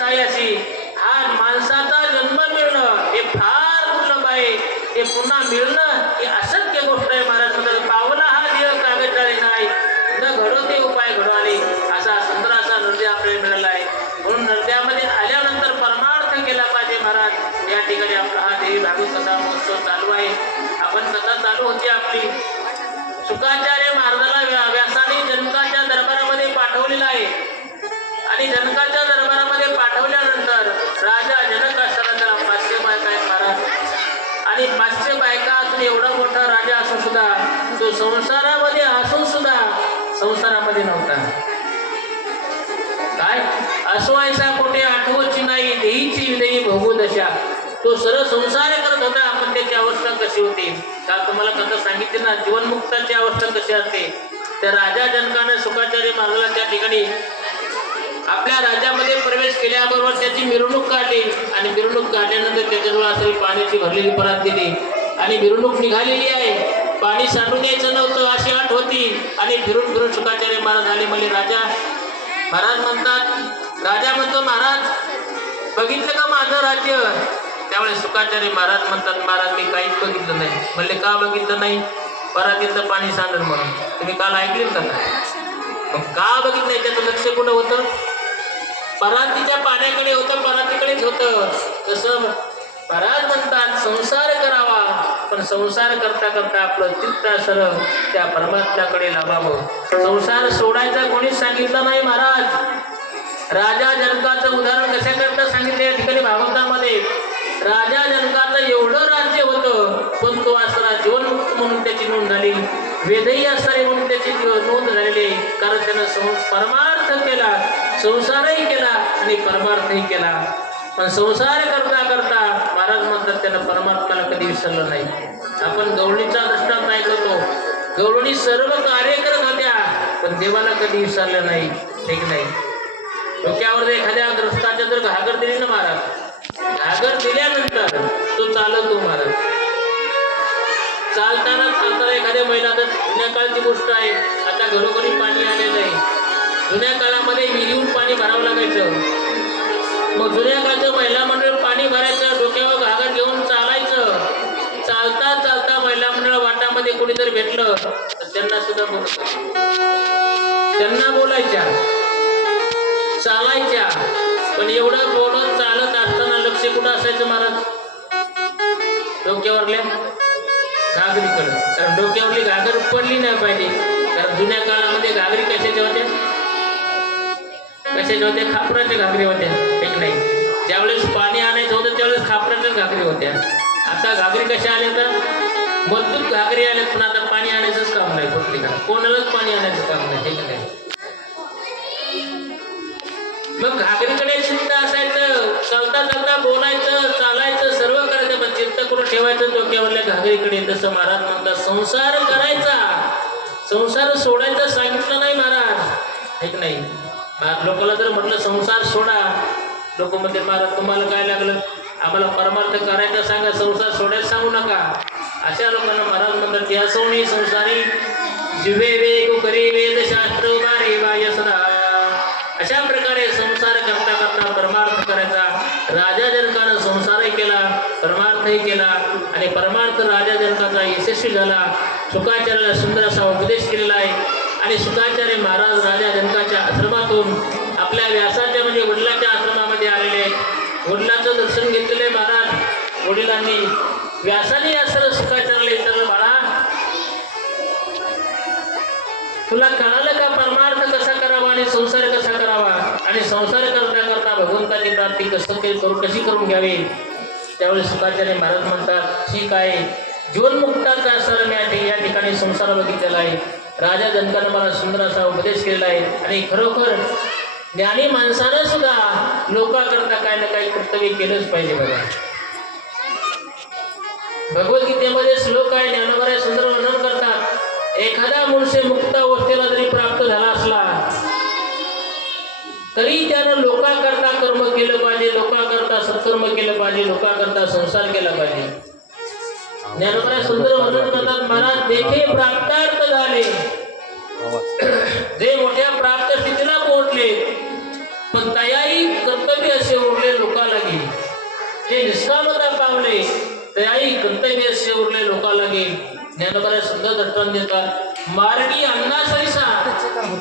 सायाशी हा माणसाचा जन्म मिळणं हे फार दुर्लभ आहे. ते पुन्हा मिळणं ही अशक्य गोष्ट आहे. महाराज म्हणतात पावला हा देव कागदाळे नाही न घडो ते उपाय घडवाले. असा सुंदर असा नृत्य आपल्याला मिळाला आहे. म्हणून नृत्यामध्ये आल्यानंतर परमार्थ केला पाहिजे. महाराज या ठिकाणी आपला हा देवी भागवत कथा महोत्सव चालू आहे. आपण कथा चालू होती आपली. शुकाचार्य महाराजाला व्यासाने जनकाच्या दरबारामध्ये पाठवलेला आहे आणि जनकाच्या दरबारामध्ये पाठवल्यानंतर राजा जनक असताना त्याला 500 बायका आहेत महाराज. आणि 500 बायका असून एवढा मोठा राजा असून सुद्धा तो संसारामध्ये असून सुद्धा संसारामध्ये नव्हता. काय असवायचा कोठे आठवची नाही देहीची विदेही भोगू दशा. तो सरळ संसार करत होता. पण त्याची अवस्था कशी होती काल तुम्हाला कथा सांगितली ना. जीवनमुक्ताची अवस्था कशी असते. त्या राजा जनकाने शुकाचार्य महाराजाला त्या ठिकाणी आपल्या राज्यामध्ये प्रवेश केल्याबरोबर त्याची मिरवणूक काढली आणि मिरवणूक काढल्यानंतर त्याच्याजवळ असलेली पाण्याची भरलेली परात दिली आणि मिरवणूक निघालेली आहे. पाणी सांडून द्यायचं नव्हतं अशी अट होती. आणि फिरून फिरून शुकाचार्य महाराज आले. म्हणजे राजा महाराज म्हणतात राजा म्हणतो महाराज बघितलं का माझं राज्य. त्यामुळे शुकाचार्य महाराज म्हणतात महाराज मी काहीच बघितलं नाही. म्हणले का बघितलं नाही. परातीचं पाणी सांडलं म्हणून. तुम्ही काल ऐकले का. मग का बघितलं याच्याचं लक्ष कुठं होतं. परातीच्या पाण्याकडे होतं. परातीकडेच होतं. कसं महाराज म्हणतात संसार करावा पण संसार करता करता आपलं चित्त सरळ त्या परमात्म्याकडे लावावं. संसार सोडायचा कोणीच सांगितलं नाही. महाराज राजा जनकाचं उदाहरण कशाकरता सांगितलं या ठिकाणी भागवतामध्ये. राजा जनकाचं एवढं राज्य होतं पण तो असला जीवनमुक्त म्हणून त्याची नोंद झाली. वेदही असणारे म्हणून त्याची नोंद झालेली आहे. कारण त्यानं परमार्थ केला. संसारही केला आणि परमार्थही केला. पण संसार करता करता महाराज म्हणतात त्यानं परमात्म्याला कधी विसरलं नाही. आपण गवळणीचा दृष्टांत ऐकतो. गवळणी सर्व कार्य करत होत्या पण देवाला कधी विसरलं नाही. ठीक नाही. डोक्यावर एखाद्या ग्रस्ताच्या जर घागर दिली ना महाराज घागर दिल्यानंतर तो चालतो महाराज. चालताना चालताना एखाद्या महिला तर जुन्या काळची गोष्ट आहे. आता घरोघरी पाणी आलेलं आहे. जुन्या काळामध्ये विहिरीहून पाणी भरावं लागायचं. मग जुन्या काळचं महिला मंडळ पाणी भरायचं. डोक्यावर घागर घेऊन चालायचं. चालता चालता महिला मंडळ वाटामध्ये कोणीतरी भेटलं तर त्यांना सुद्धा बोलत त्यांना बोलायच्या चालायच्या. पण एवढं बोलत चालत असताना लक्ष कुठं असायचं महाराज. डोक्यावरल्या घागरीकडं. कारण डोक्यावरली घागर पडली नाही पाहिजे. कारण जुन्या काळामध्ये घागरी कशाच्या होत्या कशाच्या होत्या खापराच्या घागरी होत्या. एक नाही. ज्यावेळेस पाणी आणायचं होतं त्यावेळेस खापराच्याच घागरी होत्या. आता घागरी कशा आल्या तर मजबूत घागरी आल्या. पण आता पाणी आणायचंच काम नाही. कुठली का कोणालाच पाणी आणायचं काम नाही. ठीक आहे. मग घागरीकडे चित्त असायचं. चालता चालता बोलायचं चालायचं सर्व करायचं पण चित्त कुठं ठेवायचं डोक्यावरल्या घागरीकडे. तसं महाराज म्हणतात संसार करायचा संसार सोडायचं सांगितलं नाही महाराज. ठीक नाही. लोकांना जर म्हटलं संसार सोडा लोक म्हणते महाराज तुम्हाला काय लागलं आम्हाला परमार्थ करायचा सांगा संसार सोडायला सांगू नका. अशा लोकांना महाराज म्हणतात या सोणी संसारी जिवे वेग करे वेदशास्त्र वारे वायसना. अशा प्रकारे संसार करता करता परमार्थ करायचा. राजा जनकानं संसारही केला परमार्थही केला आणि परमार्थ राजा जनकाचा यशस्वी झाला. शुकाचार्याला सुंदर असा उपदेश केलेला आहे. आणि शुकाचार्य महाराज राजा जनकाच्या आश्रमातून आपल्या व्यासाच्या म्हणजे वडिलांच्या आश्रमामध्ये आलेले. वडिलांचं दर्शन घेतलेले महाराज. वडिलांनी व्यासाने असं शुकाचार्याला विचारलं बाळा तुला कळालं का परमार्थ कसा करावा आणि संसार कसा करावा आणि संसार करता करता भगवंताची प्राप्ती कशी करून घ्यावी. त्यावेळी शुकाचार्य महाराज म्हणतात ठीक आहे. जीवनमुक्ताचा सर मी या ठिकाणी संसार बघितलेला आहे. राजा जनकानं मला सुंदर असा उपदेश केलेला आहे. आणि खरोखर ज्ञानी माणसानं सुद्धा लोकांकरता काही ना काही कर्तव्य केलंच पाहिजे. बघा भगवद्गीतेमध्ये श्लोक आहे ज्ञानोबा सुंदर वर्णन करतात. एखादा मनुष्य मुक्त अवस्थेला जरी प्राप्त झाला असला तरी त्यानं लोकांकरता कर्म केलं पाहिजे. लोकांकरता सत्कर्म केलं पाहिजे. लोकांकरता संसार केला पाहिजे. ज्ञानोबा सुंदर वर्णन करतात महाराज देखे प्राप्तार्थ झाले जे मोठ्या प्राप्त स्थितीला पोहोचले पण तयाही कर्तव्य असे निष्कामता पावले त्याही कर्तव्य उरले लोका लागे. ज्ञानोबाला सुद्धा दर्शन देतात. मार्गी अन्ना सैसा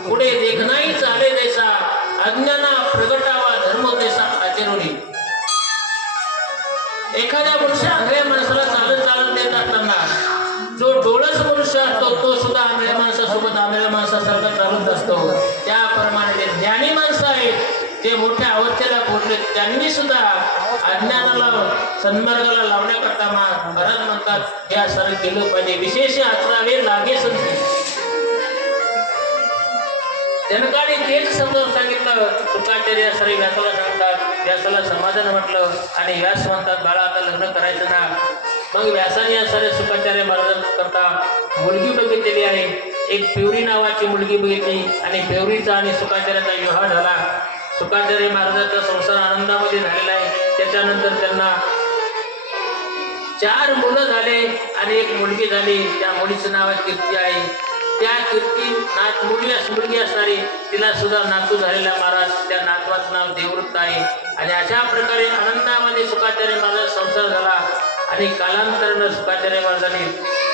पुढे देखनाही चाले जैसा अज्ञाना प्रगटावा धर्म तैसा आचरणी. एखाद्या मनुष्य आंधळ्या माणसाला चालत चालत देत असताना जो डोळस मनुष्य असतो तो सुद्धा आंधळ्या माणसासोबत आंधळ्या माणसासारखा चालत असतो. त्याप्रमाणे जे ज्ञानी माणसं आहेत ते मोठ्या अवस्थेला पोहोचले त्यांनी सुद्धा अज्ञानाला सन्मार्गाला लावण्याकरता महाराज म्हणतात हे सर्व केलं पाहिजे. विशेष आचरावे लागे संधी. जनकाने तेच समजावून सांगितलं. तुकाचार्य सरी व्यासाला सांगतात. व्यासाला समाधान म्हटलं आणि व्यास म्हणतात बाळा आता लग्न करायचं ना. मग व्यासाने या सारे सुकाचार्य महाराजांकरता मुलगी बघितलेली आहे. एक पेवरी नावाची मुलगी बघितली आणि पेवरीचा आणि सुकाचार्याचा विवाह झाला. सुकाचार्य महाराजांचा संसार आनंदामध्ये झालेला आहे. त्याच्यानंतर त्यांना 4 मुलं झाले आणि एक मुलगी झाली. त्या मुलीचं नाव कीर्ती आहे. त्या कीर्ती मुलगी असणारी तिला सुद्धा नातू झालेला महाराज. त्या नातवाचं नाव देववृत्त आहे. आणि अशा प्रकारे आनंदामध्ये सुकाचार्य महाराज संसार झाला. आणि कालांतरानं सुकाचार्य महाराजांनी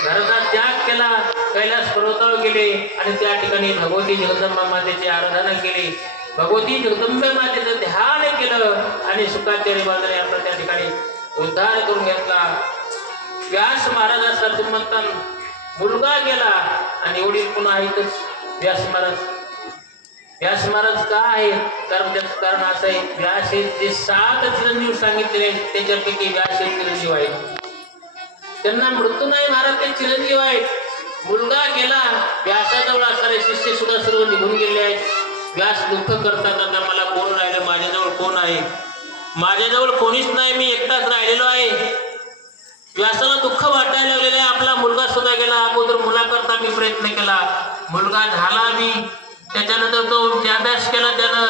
घराचा त्याग केला. कैलास पर्वतावर गेले आणि त्या ठिकाणी भगवती जगदंबा मातेची आराधना केली. भगवती जगदंबा मातेचं ध्यान केलं आणि सुकाचार्य महाराजांनी आपला त्या ठिकाणी उद्धार करून घेतला. व्यास महाराजांसारखं म्हणतात मुलगा गेला आणि वडील पुन्हा आहेतच. व्यास महाराज का आहे? कारण त्याचं कारण असं आहे व्यास हे जे 7 चिरंजीव सांगितलेले आहेत त्याच्यापैकी व्यास हे चिरंजीव आहेत. त्यांना मृत्यू नाही महाराज ते चिरंजीव आहेत. मुलगा गेला. व्यासाजवळ असणारे शिष्य सुद्धा सर्व निघून गेले आहेत. व्यास दुःख करतात आता मला कोण राहिलं, माझ्याजवळ कोण आहे? माझ्याजवळ कोणीच नाही, मी एकटाच राहिलेलो आहे. व्यासाला दुःख वाटायला लागलेलं आहे. आपला मुलगा सुद्धा गेला. अगोदर मुलाकरता मी प्रयत्न केला, मुलगा झाला मी. त्याच्यानंतर तो विद्याभ्यास केला, त्यानं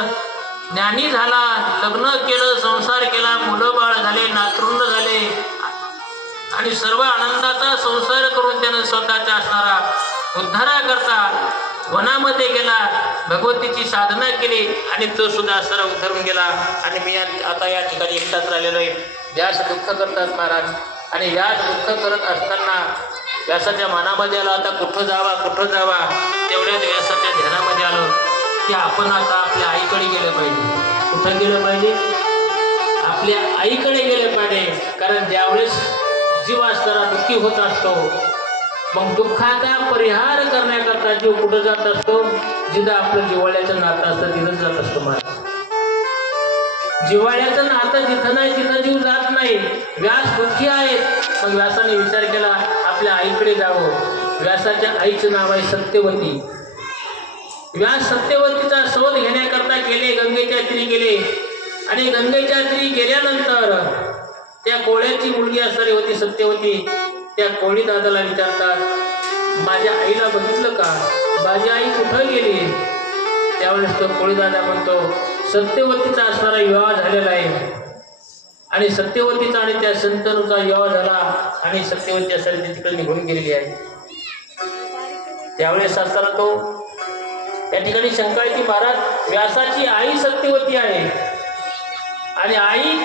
ज्ञानी झाला, लग्न केलं, संसार केला, मुलं बाळ झाले, नातरुंड झाले आणि सर्व आनंदाचा संसार करून त्यानं स्वतःचा असणारा उद्धाराकरता वनामध्ये गेला, भगवतीची साधना केली आणि तो सुद्धा सर्व उद्धरून गेला. आणि मी आता या ठिकाणी एकटाच राहिलेलो आहे. व्यास दुःख करतात महाराज. आणि व्यास दुःख करत असताना व्यासाच्या मनामध्ये आलं आता कुठं जावा. तेवढ्यात व्यासाच्या ध्यानामध्ये आलं की आपण आता आपल्या आईकडे गेलं पाहिजे. कुठं गेलं पाहिजे? आपल्या आईकडे गेलं पाहिजे. कारण ज्यावेळेस जीव असताना दुःखी होत असतो मग दुःखाचा परिहार करण्याकरता जीव कुठं जात असतो? जिथं आपलं जिव्हाळ्याचं नातं असतं तिथं जात असतो महाराज. जिव्हाळ्याचं नातं जिथं नाही तिथं जीव जात नाही. व्यास दुःखी आहेत. मग व्यासाने विचार केला आपल्या आईकडे जावं. व्यासाच्या आईचं नाव आहे सत्यवती. व्यास सत्यवतीचा शोध घेण्याकरता गेले, गंगेच्या तीरी गेले. आणि गंगेच्या तीरी गेल्यानंतर त्या कोळ्याची मुलगी असणारी होती सत्यवती. त्या कोळी दादाला विचारतात माझ्या आईला बघितलं का? माझी आई कुठं गेली? त्यावेळेस तो कोळी दादा म्हणतो सत्यवतीचा असणारा विवाह झालेला आहे. आणि सत्यवतीचा आणि त्या संतनूचा विवाह झाला आणि सत्यवती असणारी तिकडे निघून गेलेली आहे. त्यावेळेस असताना तो त्या ठिकाणी शंका येते महाराज व्यासाची आई सत्यवती आहे आणि आई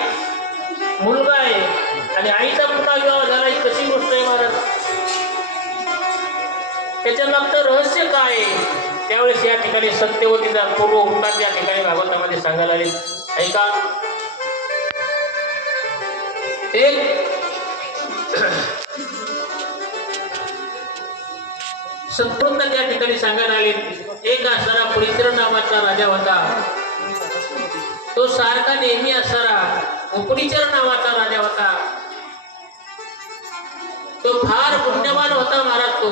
मुलगा आहे आणि आईचा पुन्हा विवाह झाला ही कशी गोष्ट आहे महाराज? त्याच्या मागचं रहस्य काय आहे? त्यावेळेस या ठिकाणी सत्यवतीचा पूर्व वृत्तांत या ठिकाणी भागवतामध्ये सांगायला आले. ऐका. एक संपूर्ण त्या ठिकाणी सांगायला आले. एक असणारा पुलिचर नावाचा राजा होता. तो सारखा नेहमी असणारा उपनिचर नावाचा राजा होता. तो फार पुण्यवान होता महाराज. तो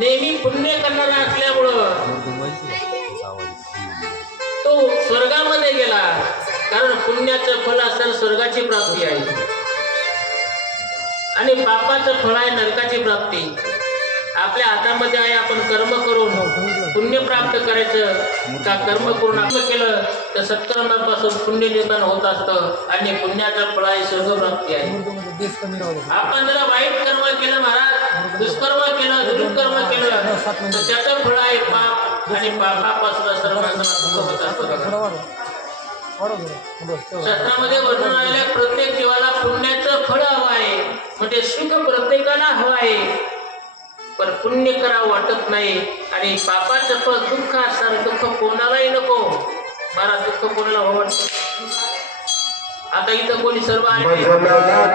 नेहमी पुण्य करणारा असल्यामुळं तो स्वर्गामध्ये गेला. कारण पुण्याचं फल असताना स्वर्गाची प्राप्ती आहे आणि पापाचं फळ आहे नरकाची प्राप्ती. आपल्या हातामध्ये आहे आपण कर्म करून पुण्य प्राप्त करायचं का कर्म करून आपलं केलं तर सत्कर्मापासून पुण्य निर्माण होत असतं आणि पुण्याचं फळ आहे स्वर्ग प्राप्ती आहे. आपण जरा वाईट कर्म केलं महाराज, दुष्कर्म केलं, दुष्कर्म केलं तर त्याचं फळ आहे पाप आणि पापापासून सर्व माणसाला दुःख होत असतं. शास्त्रामध्ये वर्णन आलेल्या प्रत्येक जीवाला पुण्याचं फळ हवं आहे, म्हणजे सुख प्रत्येकाला हवं आहे, पण पुण्य करावं वाटत नाही. आणि पापाचं फळ दुःख असणार, दुःख कोणालाही नको. मला दुःख कोणाला हवं वाटत. आता इथं कोणी सर्व आले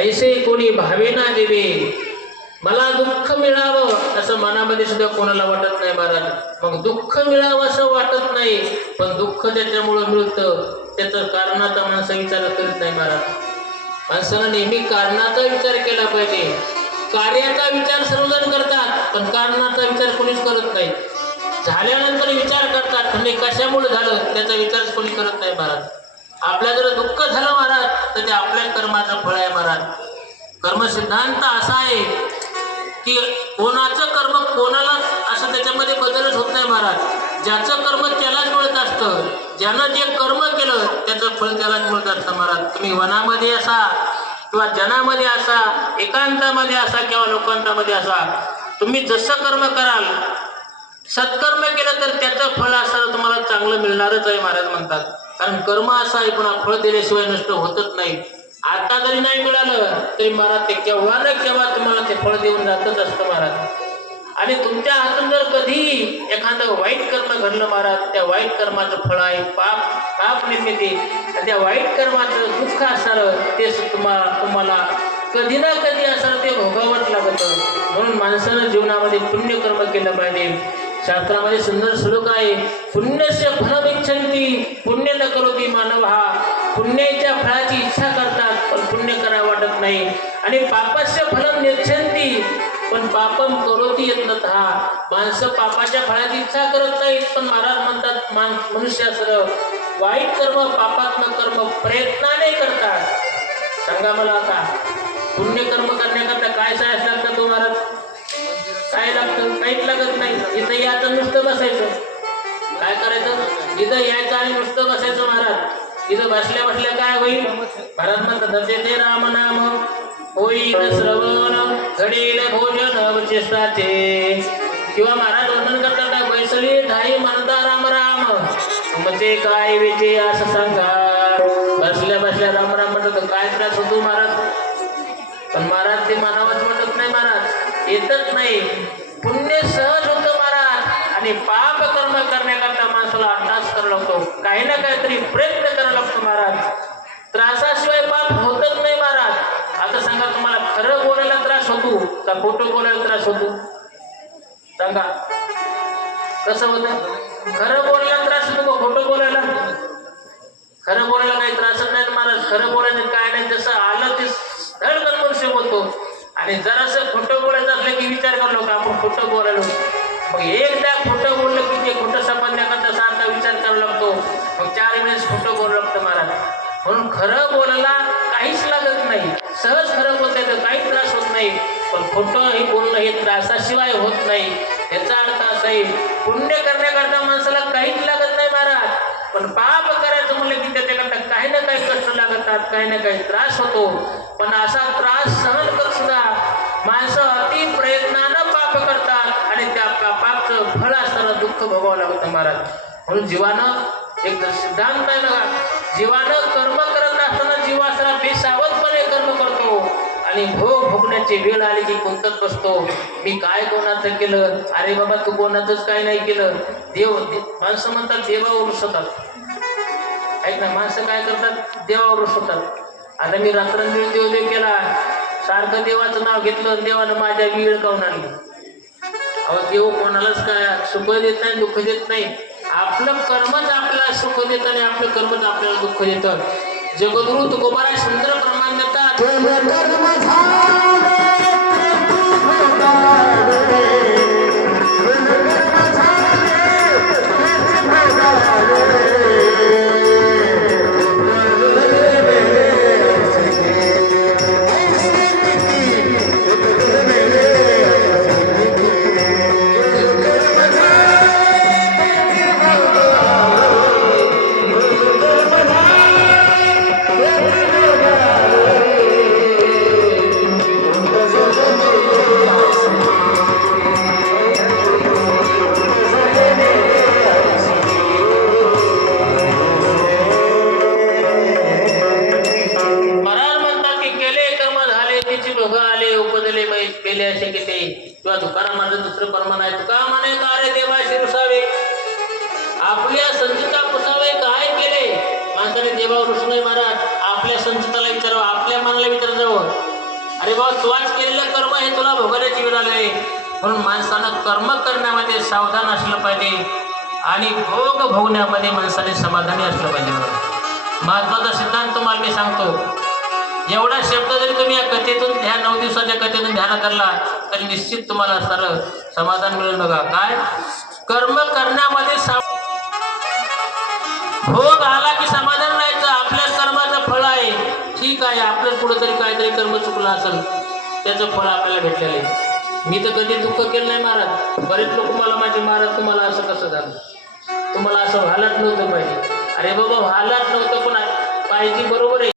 ऐसे कोणी भावेना देवे. मला दुःख मिळावं असं मनामध्ये सुद्धा कोणाला वाटत नाही महाराज. मग दुःख मिळावं असं वाटत नाही, पण दुःख त्याच्यामुळे मिळतं, त्याचं कारणाचा माणसं विचार करीत नाही महाराज. माणसानं नेहमी कारणाचा विचार केला पाहिजे. कार्याचा विचार सर्वजण करतात, पण कारणाचा विचार कोणीच करत नाही. झाल्यानंतर विचार करतात, म्हणजे कशामुळे झालं त्याचा विचार कोणी करत नाही महाराज. आपल्या जर दुःख झालं महाराज, तर ते आपल्या कर्माचं फळ आहे महाराज. कर्म सिद्धांत असा आहे की कोणाचं कर्म कोणाला असं त्याच्यामध्ये बदलच होत नाही महाराज. ज्याचं कर्म त्यालाच मिळत असतं, ज्यानं जे कर्म केलं त्याचं फळ त्यालाच मिळत असतं महाराज. तुम्ही वनामध्ये असा किंवा जनामध्ये असा, एकांतामध्ये असा किंवा लोकांतामध्ये असा, तुम्ही जसं कर्म कराल, सत्कर्म केलं तर त्याचं फळ असं तुम्हाला चांगलं मिळणारच आहे महाराज म्हणतात. कारण कर्म असं आहे, पुन्हा फळ दिल्याशिवाय नष्ट होतच नाही. आता जरी नाही मिळालं तरी महाराज ते केव्हा ना केव्हा तुम्हाला ते फळ देऊन जातच असतं महाराज. आणि तुमच्या हातून जर कधी एखादं वाईट कर्म घडलं महाराज, त्या वाईट कर्माचं फळ आहे पाप निर्मिती. त्या वाईट कर्माचं दुःख असणारं ते तुम्हाला कधी ना कधी असणारं ते भोगावंच लागतं. म्हणून माणसानं जीवनामध्ये पुण्यकर्म केलं पाहिजे. शास्त्रामध्ये सुंदर श्लोक आहे, पुण्यस्य फलमिच्छन्ति पुण्य न करोति मानव. हा पुण्याच्या फळाची इच्छा करतात, पण पुण्य करावं वाटत नाही. आणि पापस्य फलम नेच्छन्ति पण पापम करोति यत्नतः. माणसं पापाच्या फळाची इच्छा करत नाहीत, पण महाराज म्हणतात मनुष्यासर वाईट कर्म पापात्मक कर्म प्रयत्नाने करतात. सांगा मला आता पुण्यकर्म करण्याकरता काय सायस लागतं तो महाराज? काय लागतं? काहीच लागत नाही. इथं यायचं नुसतं बसायचं. काय करायचं? इथं यायचं आणि नुसतं बसायचं महाराज. इथं बसल्या बसल्या काय होईल? महाराज म्हणतात ते राम नाम होईल श्रवण घडील भोजन वचिष्ठाचे. किंवा महाराज वर्णन करतात बैसली ठाई म्हणता राम राम तुमचे काय विचे असं सांगा. बसल्या बसल्या राम राम म्हणतात काय त्रास होतो महाराज? पण महाराज ते मानावंच वाटत नाही महाराज, येतच नाही. पुण्य सहज होतं महाराज. आणि पाप कर्म करण्याकरता माणसाला अभ्यास करावा लागतो, काही ना काहीतरी प्रयत्न करावा लागतो महाराज. त्रासाशिवाय पाप होतच नाही महाराज. आता सांगा, तुम्हाला खरं बोलायला त्रास होतो का खोटं बोलायला त्रास होतो? सांगा कसं होतं? खरं बोलायला त्रास होतो का खोटं बोलायला? खरं बोलायला काही त्रासच नाही महाराज. खरं बोलायचं काय नाही, जसं आलं ते धडकन मनुष्य बोलतो. आणि जरासं खोटं बोलायचं असलं की विचार करलो का आपण खोटं बोलायलो. मग एकदा खोटं बोललं की ते खोटं समजण्याकरता सारखा विचार करावा लागतो. मग 4 वेळेस खोटं बोलावं लागतं महाराज. म्हणून खरं बोलायला काहीच लागत नाही, सहज खरं बोलता येतं, काहीच त्रास होत नाही. पण खोटं हे बोलणं हे त्रासाशिवाय होत नाही. याचा अर्थ असा आहे, पुण्य करण्याकरता माणसाला काहीच लागत नाही महाराज. पण पाप करायचं म्हणलं की त्याच्याकरता काही ना काही कष्ट लागतात, काही ना काही त्रास होतो. पण असा त्रास सहन करत सुद्धा माणसं अति प्रयत्नानं पाप करतात आणि त्या पापाचं फळ असताना दुःख भोगावं लागतं महाराज. म्हणून जीवानं एक सिद्धांत आहे बघा, जीवानं कर्म करत असताना जीवासरा बेसावधपणे कर्म करतो आणि भोगण्याची वेळ आली की कोणतंच बसतो. मी काय कोणाचं केलं? अरे बाबा तू कोणाचंच काय नाही केलं. माणसं म्हणतात देवावर रुसतात. ऐक ना, माणसं काय करतात? देवावर रुसतात. आता मी रात्रंदिवस देवदेव केला, सारखं देवाचं नाव घेतलं, देवानं माझ्या वेळ काऊन आणली. अहो देव कोणालाच काय सुख देत नाही, दुःख देत नाही. आपलं कर्मच आपल्याला सुख देतं आणि आपलं कर्मच आपल्याला दुःख देतं. जगद्गुरु तुकोबाराय सुंदर प्रमाण देतात. येते. किंवा तुकाराम महाराज दुसरं प्रमाण आहे, तुका माने कार्य देवा शिरसावे, आपल्या संचिता पुसावे काय केले. माणसाने देवावर रुसलोय महाराज, आपल्या संचिताला विचारावं, आपल्या मनाला विचार जावं, अरे बाबा तुलाच केलेलं कर्म हे तुला भोगण्याची वेळ आले. म्हणून माणसानं कर्म करण्यामध्ये सावधान असलं पाहिजे आणि भोग भोगण्यामध्ये माणसाने समाधानी असलं पाहिजे. महत्वाचा सिद्धांत तुम्हाला मी सांगतो, एवढा शब्द जरी तुम्ही या कथेतून ह्या 9 दिवसाच्या कथेतून ध्यान करला तर निश्चित तुम्हाला सारं समाधान मिळेल. बघा काय, कर्म करण्यामध्ये भोग आला की समाधान राहायचं. आपल्या कर्माचं फळ आहे, ठीक आहे, आपलं कुठंतरी काहीतरी कर्म चुकलं असेल त्याचं फळ आपल्याला भेटलेलं आहे. मी तर कधी दुःख केलं नाही महाराज. बरेच लोक मला माझे महाराज तुम्हाला असं कसं झालं, तुम्हाला असं व्हायलाच नव्हतं पाहिजे. अरे बाबा व्हायलाच नव्हतं पण पाहिजे, बरोबर आहे.